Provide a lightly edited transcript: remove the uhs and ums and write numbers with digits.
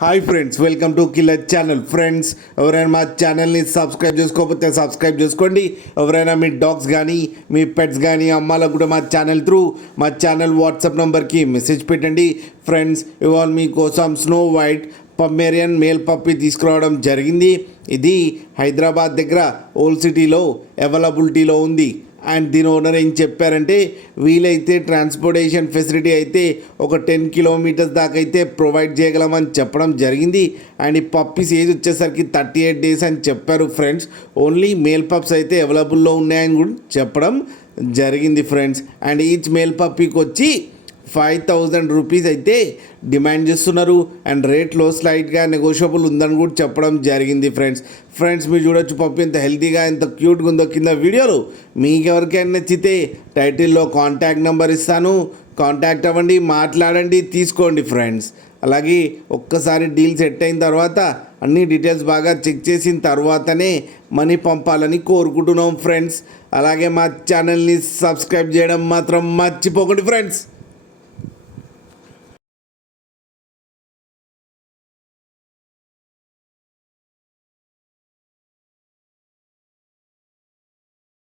Hi friends, welcome to killer channel. Friends, ఎవరైనా మా ఛానల్ని సబ్స్క్రైబ్ చేసుకోకపోతే సబ్స్క్రైబ్ చేసుకోండి. ఎవరైనా మీ డాగ్స్ కానీ మీ పెట్స్ కానీ అమ్మాలకు కూడా మా ఛానల్ వాట్సాప్ నెంబర్కి మెసేజ్ పెట్టండి. ఫ్రెండ్స్, ఇవాళ మీకోసం స్నో వైట్ పమ్మేరియన్ మేల్ పప్పి తీసుకురావడం జరిగింది. ఇది హైదరాబాద్ దగ్గర ఓల్డ్ సిటీలో అవైలబిలిటీలో ఉంది. అండ్ దీని ఓనర్ ఏం చెప్పారంటే, వీలైతే ట్రాన్స్పోర్టేషన్ ఫెసిలిటీ అయితే ఒక 10 కిలోమీటర్స్ దాకా అయితే ప్రొవైడ్ చేయగలమని చెప్పడం జరిగింది. అండ్ ఈ పప్పీస్ ఏజ్ వచ్చేసరికి 38 డేస్ అని చెప్పారు. ఫ్రెండ్స్, ఓన్లీ మేల్ పప్స్ అయితే అవైలబుల్లో ఉన్నాయని కూడా చెప్పడం జరిగింది. ఫ్రెండ్స్, అండ్ ఈచ్ మేల్ పప్పీకి వచ్చి 5,000 రూపీస్ అయితే డిమాండ్ చేస్తున్నారు. అండ్ రేట్లో స్లైట్గా నెగోషియబుల్ ఉందని కూడా చెప్పడం జరిగింది. ఫ్రెండ్స్ మీరు చూడొచ్చు పప్పి ఎంత హెల్తీగా ఎంత క్యూట్గా ఉందో కింద వీడియోలో. మీకు ఎవరికైనా నచ్చితే టైటిల్లో కాంటాక్ట్ నెంబర్ ఇస్తాను, కాంటాక్ట్ అవ్వండి, మాట్లాడండి, తీసుకోండి. ఫ్రెండ్స్, అలాగే ఒక్కసారి డీల్ సెట్ అయిన తర్వాత అన్ని డీటెయిల్స్ బాగా చెక్ చేసిన తర్వాతనే మనీ పంపాలని కోరుకుంటున్నాం. ఫ్రెండ్స్, అలాగే మా ఛానల్ని సబ్స్క్రైబ్ చేయడం మాత్రం మర్చిపోకండి. ఫ్రెండ్స్.